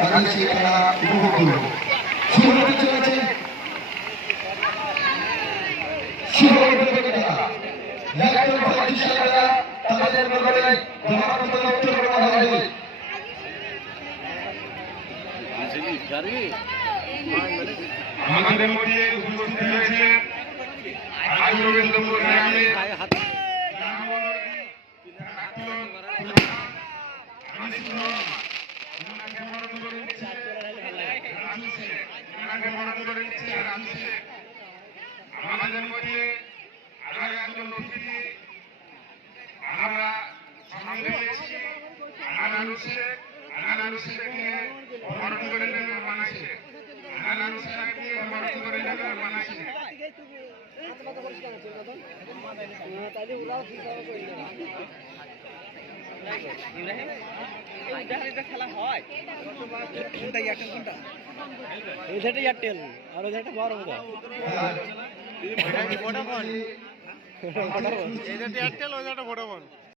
তাদের সেই খেলা উপভোগ করব। শুরু হতে চলেছে তাদের মোকাবেলায় আমাদের মধ্যে উপস্থিত হয়েছে রবীন্দ্রপুর গ্রামের আমাদের মধ্যে আরো একজন অতিথি আমরা সঙ্গে পেয়েছি আনারুসেকে বরণ করে নেবেন মানাসে আনারুসেকে বরণ করে নেবেন মানাসে খেলা হয় এয়ারটেল আর বড় এয়ারটেল ওই ভোডাফোন